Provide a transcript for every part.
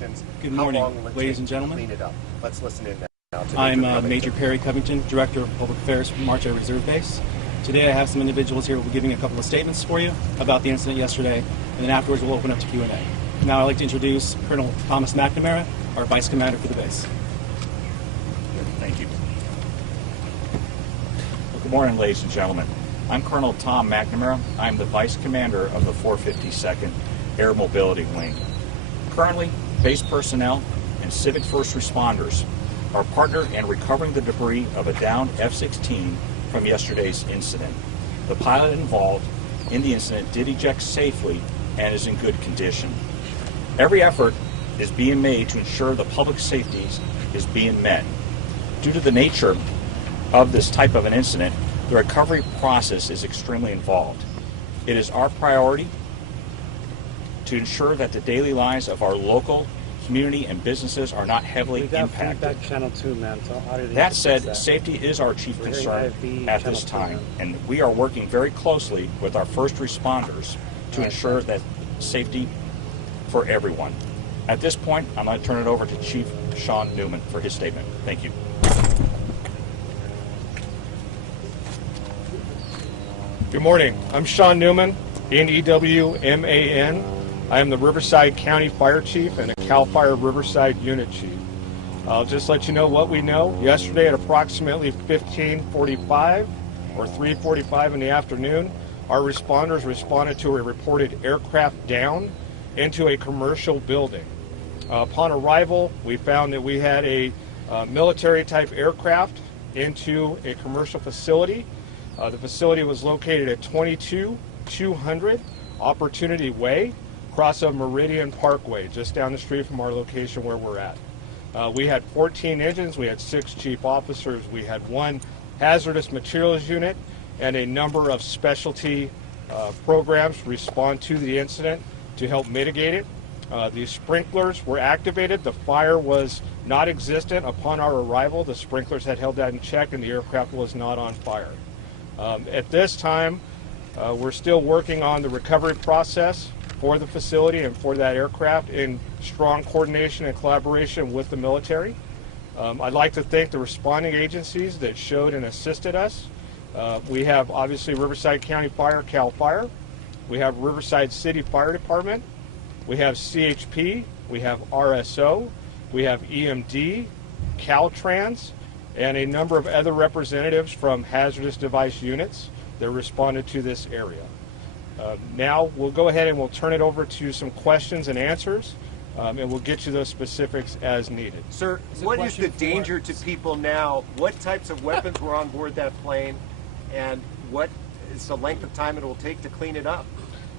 conditions. Good morning, how long will it ladies take and gentlemen. to clean it up? Let's listen in now. I'm Major Perry Covington, Director of Public Affairs from March Air Reserve Base. Today I have some individuals here who will be giving a couple of statements for you about the incident yesterday, and then afterwards we'll open up to Q&A. Now I'd like to introduce Colonel Thomas McNamara, our Vice Commander for the base. Thank you. Well, good morning, ladies and gentlemen. I'm Colonel Tom McNamara. I'm the Vice Commander of the 452nd Air Mobility Wing. Currently, base personnel and civic first responders are partnered in recovering the debris of a downed F-16 from yesterday's incident. The pilot involved in the incident did eject safely and is in good condition. Every effort is being made to ensure the public safety is being met. Due to the nature of this type of an incident, the recovery process is extremely involved. It is our priority to ensure that the daily lives of our local community and businesses are not heavily impacted. Feedback channel 2, man. So how do you that said, safety is our chief concern at this time, and we are working very closely with our first responders to ensure that safety for everyone. At this point, I'm going to turn it over to Chief Sean Newman for his statement. Thank you. Good morning. I'm Sean Newman, N-E-W-M-A-N. I am the Riverside County Fire Chief and a CAL FIRE Riverside Unit Chief. I'll just let you know what we know. Yesterday at approximately 15:45 or 3:45 in the afternoon, our responders responded to a reported aircraft down into a commercial building. Upon arrival, we found that we had a military-type aircraft into a commercial facility. The facility was located at 22200 Opportunity Way, across of Meridian Parkway, just down the street from our location where we're at. We had 14 engines, we had 6 chief officers, we had 1 hazardous materials unit, and a number of specialty programs respond to the incident to help mitigate it. The sprinklers were activated. The fire was not existent upon our arrival. The sprinklers had held that in check and the aircraft was not on fire. At this time, we're still working on the recovery process for the facility and for that aircraft in strong coordination and collaboration with the military. I'd like to thank the responding agencies that showed and assisted us. We have obviously Riverside County Fire, CAL FIRE. We have Riverside City Fire Department. We have CHP. We have RSO. We have EMD, Caltrans, and a number of other representatives from hazardous device units that responded to this area. Now we'll go ahead and we'll turn it over to some questions and answers, and we'll get you those specifics as needed. Sir, what is the danger to people now? What types of weapons were on board that plane, and what is the length of time it will take to clean it up?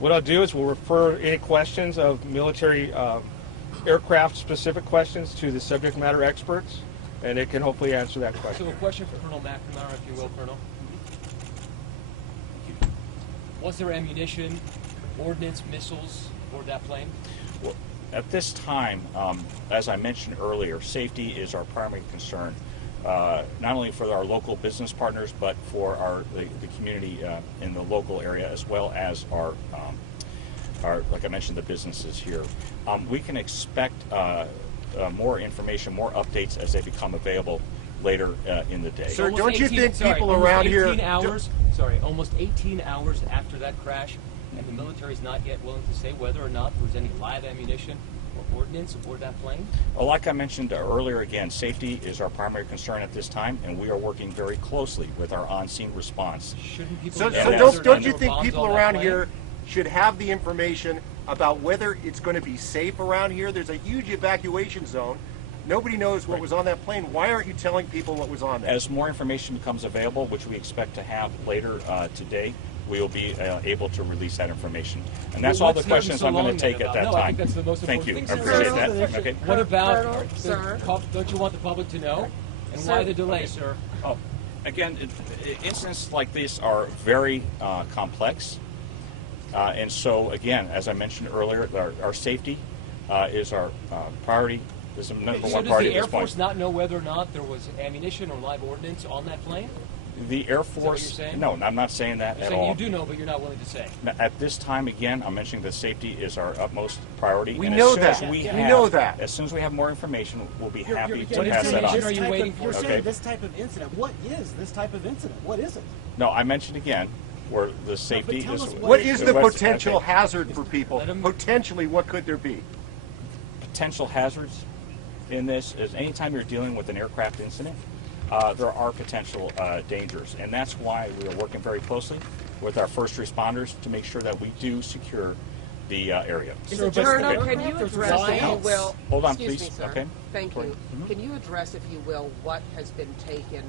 What I'll do is we'll refer any questions of military aircraft-specific questions to the subject matter experts, and it can hopefully answer that question. So a question for Colonel McNamara, if you will, Colonel. Was there ammunition, ordnance, missiles aboard that plane? Well, at this time, as I mentioned earlier, safety is our primary concern, not only for our local business partners, but for the community in the local area, as well as our like I mentioned, the businesses here. We can expect more information, more updates as they become available later in the day. Sir, don't you think people around here... Almost 18 hours after that crash, and the military is not yet willing to say whether or not there was any live ammunition or ordnance aboard that plane? Well, like I mentioned earlier, again, safety is our primary concern at this time, and we are working very closely with our on-scene response. Shouldn't people don't you think people around here should have the information about whether it's going to be safe around here? There's a huge evacuation zone. Nobody knows what was on that plane. Why aren't you telling people what was on there? As more information becomes available, which we expect to have later today, we will be able to release that information. And that's all the questions I'm going to take at that time. I think that's the most Thank important you. thing. I appreciate that. Okay. What about, Colonel, don't you want the public to know? And why the delay, sir? Oh, again, incidents like this are very complex. And so, again, as I mentioned earlier, our safety is our priority. This is the number one so priority does the at this Air Force point. not know whether or not there was ammunition or live ordnance on that plane? The Air what Force. you're saying? No, I'm not saying that You're at saying all. you do know, but you're not willing to say. At this time, again, I'm mentioning that safety is our utmost priority. We and know as soon that. As we We have, know that. As soon as we have more information, we'll be happy to What pass that information on. are you waiting for? You're Okay. saying this type of incident. What is this type of incident? What is it? No, I mentioned again where the safety tell is. us What is the what's- potential okay. hazard for people? Let 'em- Potentially, what could there be? Potential hazards in this is anytime you're dealing with an aircraft incident, there are potential dangers, and that's why we are working very closely with our first responders to make sure that we do secure the area. Sir, but- Colonel, Okay. can you There's address, something if you else. will, Hold on, excuse please. me, sir. Okay. Thank Sorry. you. Can you address, if you will, what has been taken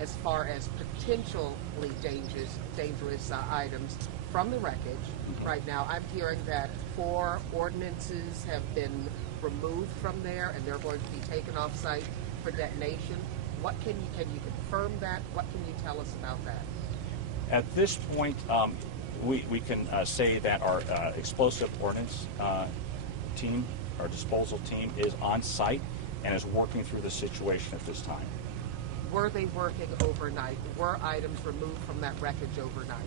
as far as potentially dangerous items from the wreckage? Right now, I'm hearing that 4 ordinances have been removed from there, and they're going to be taken off site for detonation. What can you confirm that? What can you tell us about that? At this point, we can say that our explosive ordnance team, our disposal team, is on site and is working through the situation at this time. Were they working overnight? Were items removed from that wreckage overnight?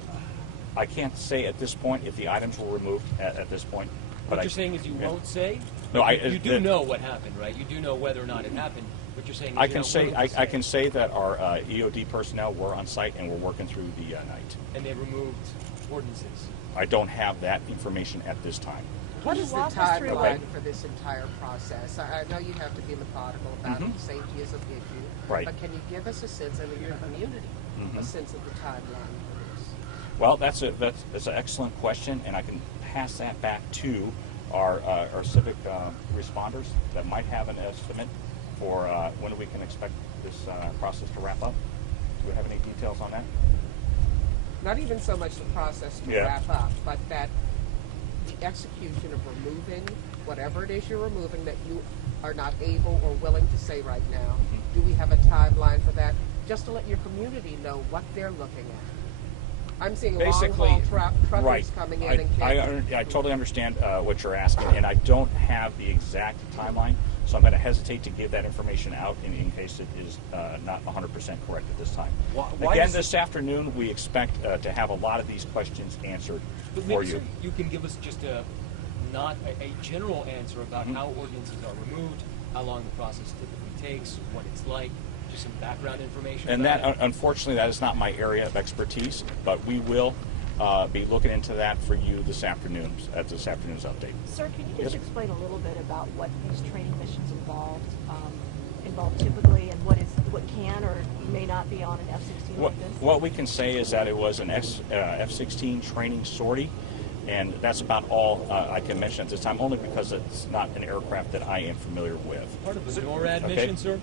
I can't say at this point if the items were removed at this point. But What you're saying is you won't say? No, You do know what happened, right? You do know whether or not it happened. What you're saying is I you're can not say willing to I can say that our EOD personnel were on site and were working through the night. And they removed ordinances. I don't have that information at this time. What is the walk us through timeline for this entire process? I know you have to be methodical about it. Safety is a big issue. Right. But can you give us a sense, and in your community, a sense of the timeline for this? Well, that's an excellent question, and I can pass that back to our civic responders that might have an estimate for when we can expect this process to wrap up. Do we have any details on that? Not even so much the process to Yeah. wrap up, but that the execution of removing whatever it is you're removing that you are not able or willing to say right now. Do we have a timeline for that? Just to let your community know what they're looking at. I'm seeing long-haul truckers right. coming in and I totally understand what you're asking, and I don't have the exact timeline, so I'm going to hesitate to give that information out in case it is not 100% correct at this time. Why Again, does this afternoon we expect to have a lot of these questions answered But for maybe, you. sir, you can give us just a general answer about how ordinances are removed, how long the process typically takes, what it's like, just some background information. And about that, it. unfortunately, that is not my area of expertise, but we will be looking into that for you this afternoon's update. Sir, can you Yes. just explain a little bit about what these training missions involve typically, and what can or may not be on an F-16 like this? What we can say is that it was an F-16 training sortie, and that's about all I can mention at this time, only because it's not an aircraft that I am familiar with. Part of the NORAD Okay. mission, sir?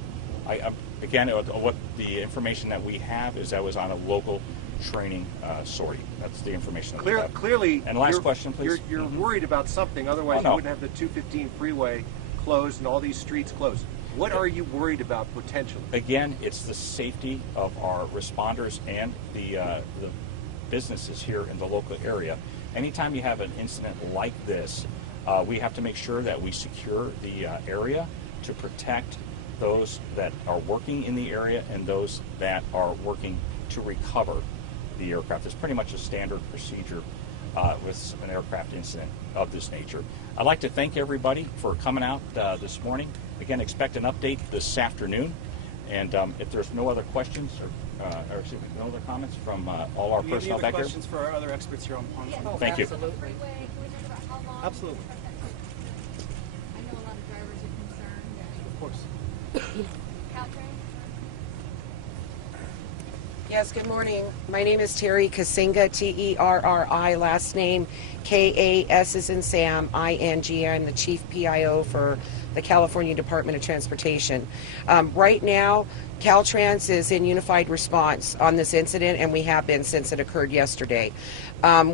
Again, what the information that we have is that was on a local training sortie. That's the information that we have. Clearly, And last you're- question, please. You're worried about something, otherwise Oh, no. you wouldn't have the 215 freeway closed and all these streets closed. What are you worried about potentially? Again, it's the safety of our responders and the businesses here in the local area. Anytime you have an incident like this, we have to make sure that we secure the area to protect those that are working in the area and those that are working to recover the aircraft. It's pretty much a standard procedure with an aircraft incident of this nature. I'd like to thank everybody for coming out this morning. Again, expect an update this afternoon. And if there's no other questions or excuse me, no other comments from all our Do you have any personnel other back here? questions for our other experts here on Street? Oh, Thank you. absolutely. Absolutely. I know a lot of drivers are concerned. Of course. Caltrain? Yes, good morning. My name is Terry Kasinga, Terri, last name Kas as in Sam, Ing. I'm the Chief PIO for the California Department of Transportation. Right now, Caltrans is in unified response on this incident, and we have been since it occurred yesterday.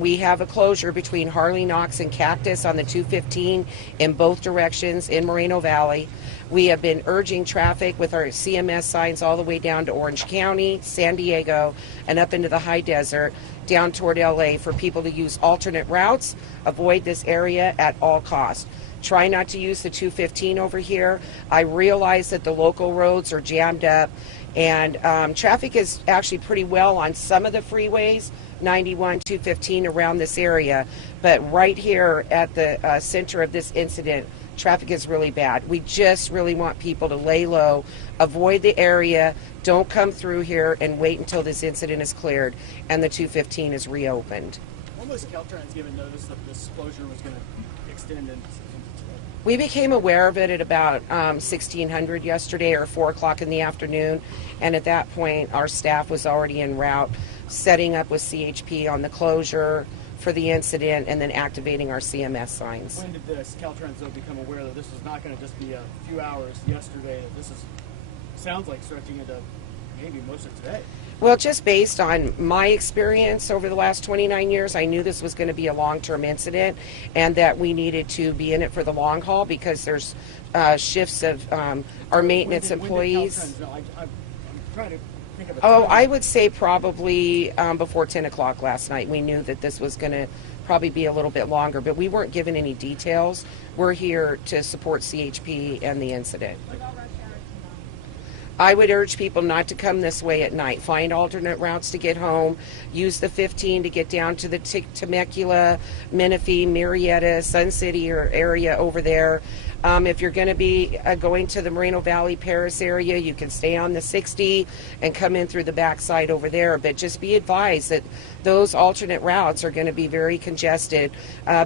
We have a closure between Harley Knox and Cactus on the 215 in both directions in Moreno Valley. We have been urging traffic with our CMS signs all the way down to Orange County, San Diego, and up into the high desert, down toward LA, for people to use alternate routes, avoid this area at all costs. Try not to use the 215 over here. I realize that the local roads are jammed up, and traffic is actually pretty well on some of the freeways, 91, 215 around this area, but right here at the center of this incident, traffic is really bad. We just really want people to lay low, avoid the area, don't come through here, and wait until this incident is cleared and the 215 is reopened. When was Caltrans given notice that this closure was going to extend into today? We became aware of it at about 1600 yesterday, or 4 o'clock in the afternoon, and at that point our staff was already en route, setting up with CHP on the closure for the incident and then activating our CMS signs. When did this Caltrans though become aware that this was not going to just be a few hours yesterday, that this sounds like stretching into maybe most of today? Well, just based on my experience over the last 29 years, I knew this was going to be a long-term incident and that we needed to be in it for the long haul, because there's shifts of our maintenance employees. When did Caltrans know? I'm trying to think of a Oh, time. I would say probably before 10 o'clock last night. We knew that this was going to probably be a little bit longer, but we weren't given any details. We're here to support CHP and the incident. What about rush hour tonight? I would urge people not to come this way at night. Find alternate routes to get home. Use the 15 to get down to the Temecula, Menifee, Murrieta, Sun City or area over there. If you're going to be going to the Moreno Valley, Paris area, you can stay on the 60 and come in through the backside over there. But just be advised that those alternate routes are going to be very congested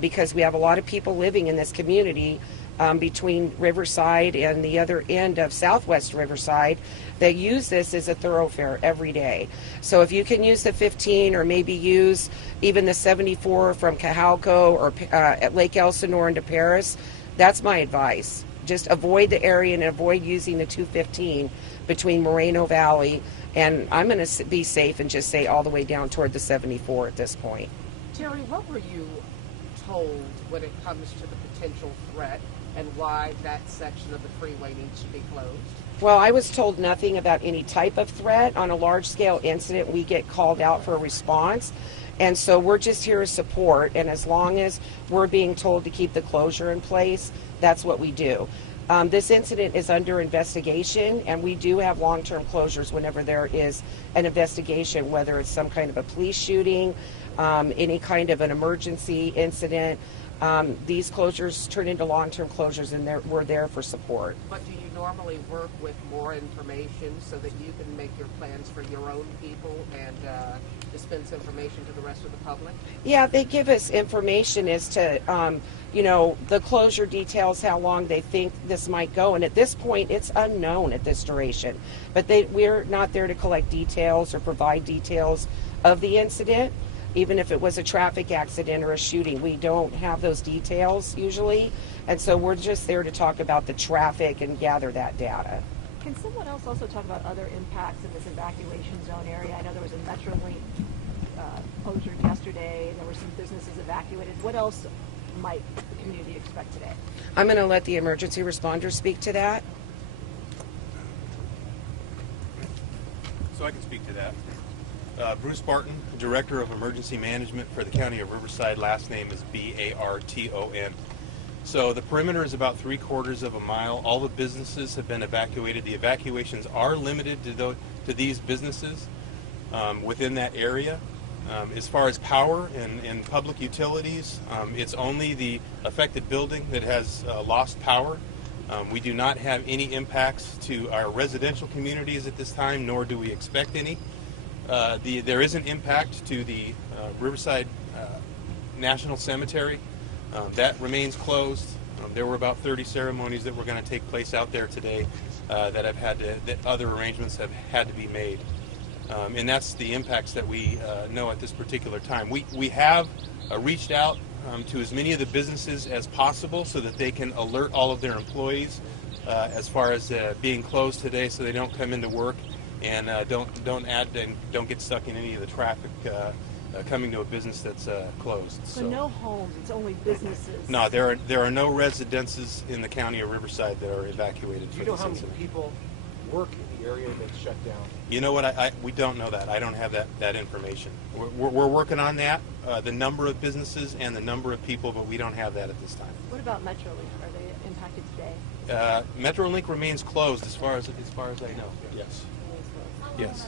because we have a lot of people living in this community between Riverside and the other end of Southwest Riverside. They use this as a thoroughfare every day. So if you can use the 15 or maybe use even the 74 from Cajalco or at Lake Elsinore into Paris, that's my advice. Just avoid the area and avoid using the 215 between Moreno Valley, and I'm going to be safe and just say all the way down toward the 74 at this point. Terry, what were you told when it comes to the potential threat and why that section of the freeway needs to be closed? Well, I was told nothing about any type of threat. On a large-scale incident, we get called out for a response. And so we're just here to support, and as long as we're being told to keep the closure in place, that's what we do. This incident is under investigation, and we do have long-term closures whenever there is an investigation, whether it's some kind of a police shooting, any kind of an emergency incident. These closures turn into long-term closures, and we're there for support. But do you normally work with more information so that you can make your plans for your own people and dispense information to the rest of the public? Yeah, they give us information as to, the closure details, how long they think this might go. And at this point, it's unknown at this duration. But we're not there to collect details or provide details of the incident. Even if it was a traffic accident or a shooting, we don't have those details usually. And so we're just there to talk about the traffic and gather that data. Can someone else also talk about other impacts in this evacuation zone area? I know there was a Metrolink closure yesterday. There were some businesses evacuated. What else might the community expect today? I'm going to let the emergency responders speak to that. So I can speak to that. Bruce Barton, Director of Emergency Management for the County of Riverside. Last name is Barton. So the perimeter is about 3/4 of a mile. All the businesses have been evacuated. The evacuations are limited to these businesses within that area. As far as power and public utilities, it's only the affected building that has lost power. We do not have any impacts to our residential communities at this time, nor do we expect any. There is an impact to the Riverside National Cemetery. That remains closed. There were about 30 ceremonies that were going to take place out there today that other arrangements have had to be made. And that's the impacts that we know at this particular time. We have reached out to as many of the businesses as possible so that they can alert all of their employees as far as being closed today, so they don't come into work and don't get stuck in any of the traffic coming to a business that's closed. So no homes, it's only businesses. No, there are no residences in the county of Riverside that are evacuated. Do you know how many people work in the area that's shut down? You know what? We don't know that. I don't have that information. We're working on that, the number of businesses and the number of people, but we don't have that at this time. What about Metrolink? Are they impacted today? Metrolink remains closed as far as I know. Yes. Yes.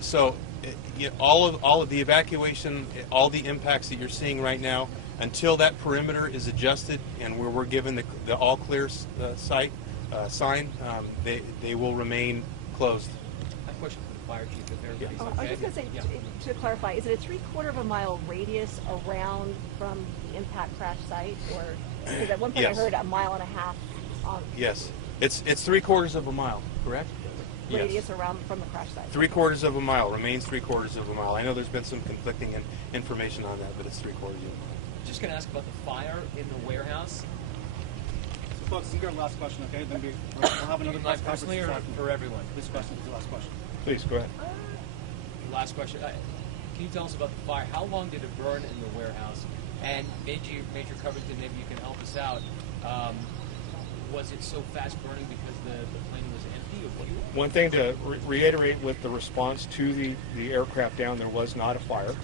So all of the evacuation, all the impacts that you're seeing right now, until that perimeter is adjusted and we're given the all clear sign, they will remain closed. I have a question for the fire chief, if everybody's okay. I was just going to say, to clarify, is it a 3/4 of a mile radius around from the impact crash site, or because at one point Yes. I heard 1.5 miles on Yes, it's 3/4 of a mile, correct? radius around from the crash site. 3/4 of a mile remains 3/4 of a mile. I know there's been some conflicting information on that, but it's 3/4 of a mile. Just going to ask about the fire in the warehouse. So folks, this is your last question, okay? Then we'll have another press conference Personally, this or afternoon. for everyone? This question is the last question. Please, go ahead. Last question. Can you tell us about the fire? How long did it burn in the warehouse? And Major Covington, maybe you can help us out. Was it so fast burning because the plane was empty? Or what? One thing to reiterate with the response to the aircraft down, there was not a fire.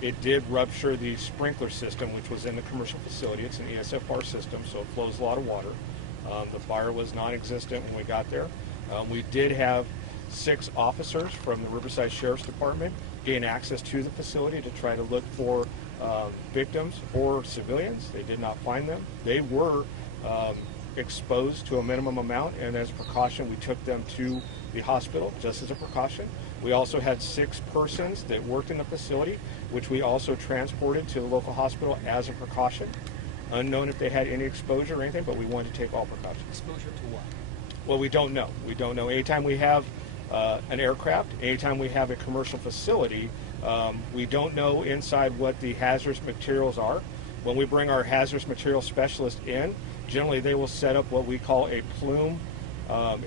It did rupture the sprinkler system, which was in the commercial facility. It's an ESFR system, so it flows a lot of water. The fire was non-existent when we got there. We did have 6 officers from the Riverside Sheriff's Department gain access to the facility to try to look for victims or civilians. They did not find them. They were exposed to a minimum amount, and as a precaution, we took them to the hospital just as a precaution. We also had 6 persons that worked in the facility, which we also transported to the local hospital as a precaution. Unknown if they had any exposure or anything, but we wanted to take all precautions. Exposure to what? Well, we don't know. We don't know. Anytime we have an aircraft, anytime we have a commercial facility, we don't know inside what the hazardous materials are. When we bring our hazardous material specialist in, generally they will set up what we call a plume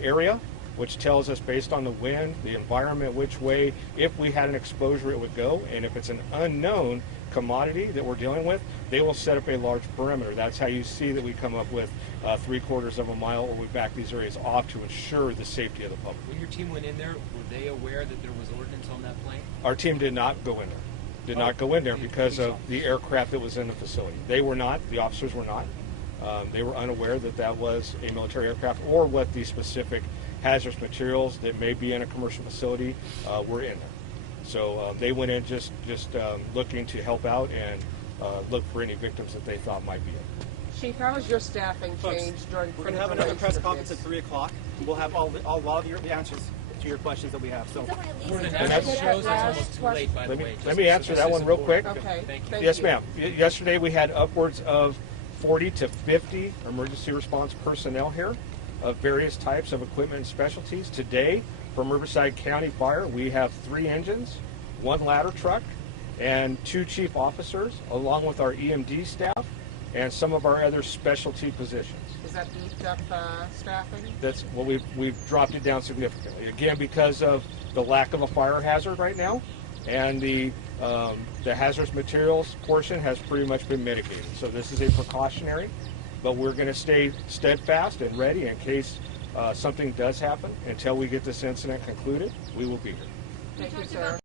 area, which tells us based on the wind, the environment, which way, if we had an exposure, it would go. And if it's an unknown commodity that we're dealing with, they will set up a large perimeter. That's how you see that we come up with 3/4 of a mile, or we back these areas off to ensure the safety of the public. When your team went in there, were they aware that there was ordnance on that plane? Our team did not go in there. Did not go in there because of the aircraft that was in the facility. They were not, the officers were not. They were unaware that that was a military aircraft or what the specific hazardous materials that may be in a commercial facility were in there. So they went in just looking to help out and look for any victims that they thought might be in. Chief, how has your staffing Folks, changed during we're going to have another press conference at this? 3 o'clock. We'll have all of the answers to your questions that we have. So, For the national shows, it's almost too late, by the way. Let me answer that one real quick. Okay, thank Yes, you. ma'am. Yesterday we had upwards of 40 to 50 emergency response personnel here of various types of equipment and specialties. Today, from Riverside County Fire, we have 3 engines, 1 ladder truck, and 2 chief officers, along with our EMD staff and some of our other specialty positions. Is that beefed up staffing? That's what we've dropped it down significantly. Again, because of the lack of a fire hazard right now, and the hazardous materials portion has pretty much been mitigated. So this is a precautionary, but we're going to stay steadfast and ready in case something does happen. Until we get this incident concluded, we will be here. Thank you, sir.